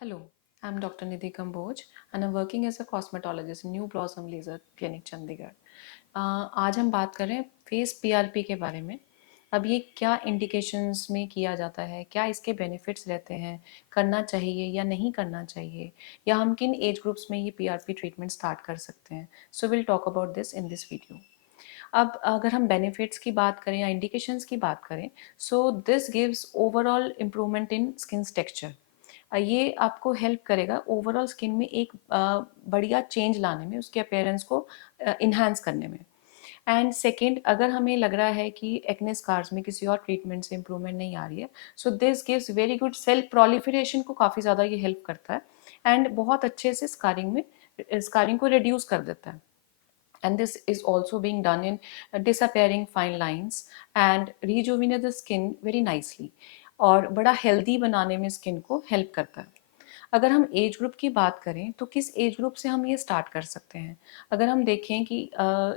Hello, I'm Dr. Nidhi Kamboj and I'm working as a cosmetologist in New Blossom Laser Clinic Chandigarh. आज हम बात कर रहे हैं फेस पीआरपी के बारे में। अब ये क्या इंडिकेशंस में किया जाता है, क्या इसके बेनिफिट्स रहते हैं, करना चाहिए या नहीं करना चाहिए, या हम किन एज ग्रुप्स में ये पीआरपी ट्रीटमेंट स्टार्ट कर सकते हैं। So will talk about this in this video. अब अगर हम बेनिफिट्स की बात करें या इंडिकेशंस की बात करें, सो this gives overall improvement in skin texture. ये आपको हेल्प करेगा ओवरऑल स्किन में एक बढ़िया चेंज लाने में, उसके अपीयरेंस को इन्हांस करने में। एंड सेकेंड, अगर हमें लग रहा है कि एक्ने स्कार्स में किसी और ट्रीटमेंट से इम्प्रूवमेंट नहीं आ रही है, so this gives very good cell proliferation को काफ़ी ज़्यादा ये हेल्प करता है एंड बहुत अच्छे से स्कारिंग को रिड्यूस कर देता है। And this is also being done in disappearing fine lines and rejuvenate the skin very nicely और बड़ा हेल्दी बनाने में स्किन को हेल्प करता है। अगर हम एज ग्रुप की बात करें तो किस एज ग्रुप से हम ये स्टार्ट कर सकते हैं। अगर हम देखें कि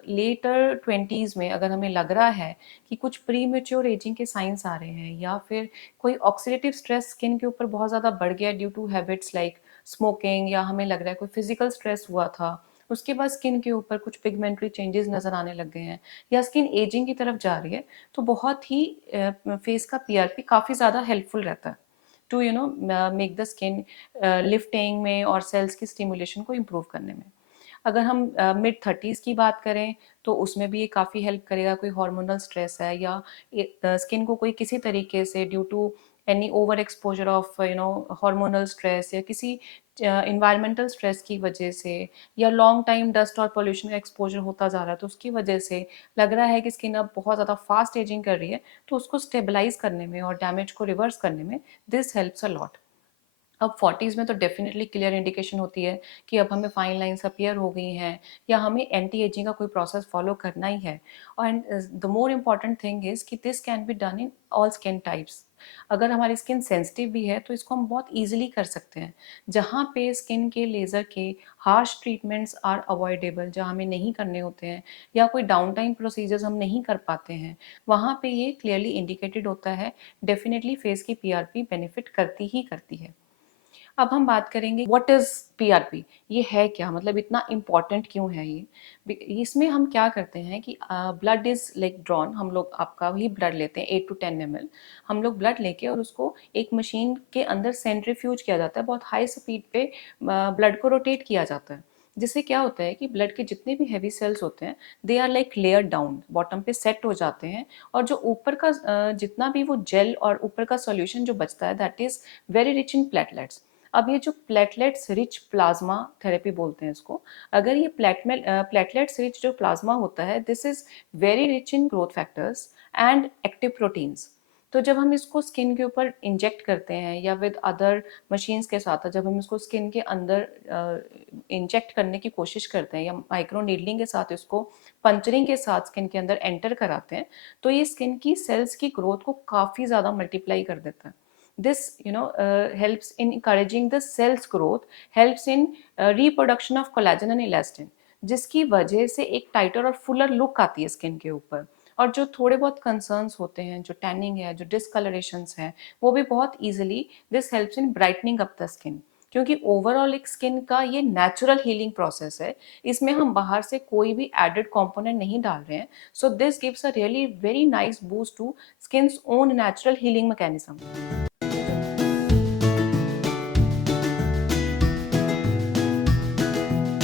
लेटर 20s में अगर हमें लग रहा है कि कुछ प्री मेच्योर एजिंग के साइंस आ रहे हैं या फिर कोई ऑक्सीडेटिव स्ट्रेस स्किन के ऊपर बहुत ज़्यादा बढ़ गया due to habits like smoking, या हमें लग रहा है कोई फिजिकल स्ट्रेस हुआ था, उसके बाद स्किन के ऊपर कुछ पिगमेंटरी चेंजेस नज़र आने लग गए हैं या स्किन एजिंग की तरफ जा रही है, तो बहुत ही फेस का पीआरपी काफ़ी ज़्यादा हेल्पफुल रहता है to make the skin lifting में और सेल्स की स्टिमुलेशन को इम्प्रूव करने में। अगर हम मिड 30s की बात करें तो उसमें भी ये काफ़ी हेल्प करेगा। कोई हार्मोनल स्ट्रेस है या स्किन को कोई किसी तरीके से due to any over exposure of hormonal stress या किसी इन्वायरमेंटल स्ट्रेस की वजह से या लॉन्ग टाइम डस्ट और पोल्यूशन का एक्सपोजर होता जा रहा है, तो उसकी वजह से लग रहा है कि स्किन अब बहुत ज़्यादा फास्ट एजिंग कर रही है, तो उसको स्टेबलाइज करने में और डैमेज को रिवर्स करने में दिस हेल्प्स अ लॉट। अब 40s में तो डेफिनेटली क्लियर इंडिकेशन होती है कि अब हमें फाइन लाइन्स अपीयर हो गई हैं या हमें एंटी एजिंग का कोई प्रोसेस फॉलो करना ही है। And the more important thing is कि this can be done in all skin types. अगर हमारी स्किन सेंसिटिव भी है तो इसको हम बहुत ईजिली कर सकते हैं। जहाँ पे स्किन के लेज़र के हार्श ट्रीटमेंट्स आर अवॉइडेबल, जहाँ हमें नहीं करने होते हैं या कोई डाउन टाइम प्रोसीजर्स हम नहीं कर पाते हैं, वहाँ पे ये क्लियरली इंडिकेटेड होता है। डेफिनेटली फेस की पीआरपी बेनिफिट करती ही करती है। अब हम बात करेंगे व्हाट इज पीआरपी, ये है क्या, मतलब इतना इम्पॉर्टेंट क्यों है ये। इसमें हम क्या करते हैं कि ब्लड इज लाइक ड्रॉन, हम लोग आपका ही ब्लड लेते हैं 8 to 10 ml। हम लोग ब्लड लेके और उसको एक मशीन के अंदर सेंट्रीफ्यूज किया जाता है, बहुत हाई स्पीड पे ब्लड को रोटेट किया जाता है, जिससे क्या होता है कि ब्लड के जितने भी हैवी सेल्स होते हैं they are like layer down, bottom पे सेट हो जाते हैं, और जो ऊपर का जितना भी वो जेल और ऊपर का सॉल्यूशन जो बचता है that is very rich in platelets. अब ये जो प्लेटलेट्स रिच प्लाज्मा थेरेपी बोलते हैं इसको, अगर ये प्लेटलेट्स रिच जो प्लाज्मा होता है this is very rich in growth factors and active proteins. तो जब हम इसको स्किन के ऊपर इंजेक्ट करते हैं या विद अदर मशीन्स के साथ, जब हम इसको स्किन के अंदर इंजेक्ट करने की कोशिश करते हैं या माइक्रो नीडलिंग के साथ इसको पंचरिंग के साथ स्किन के अंदर एंटर कराते हैं, तो ये स्किन की सेल्स की ग्रोथ को काफ़ी ज़्यादा मल्टीप्लाई कर देता है। This helps in encouraging the cells growth, helps in reproduction of collagen and elastin, जिसकी वजह से एक टाइटर और फुलर लुक आती है स्किन के ऊपर। और जो थोड़े बहुत कंसर्न्स होते हैं, जो टैनिंग है, जो डिसकलरेशंस हैं, वो भी बहुत easily this helps in brightening up the skin, क्योंकि ओवरऑल एक स्किन का ये नेचुरल हीलिंग प्रोसेस है, इसमें हम बाहर से कोई भी एडेड कंपोनेंट नहीं डाल रहे हैं। So this gives a really very nice boost to skin's own natural healing mechanism.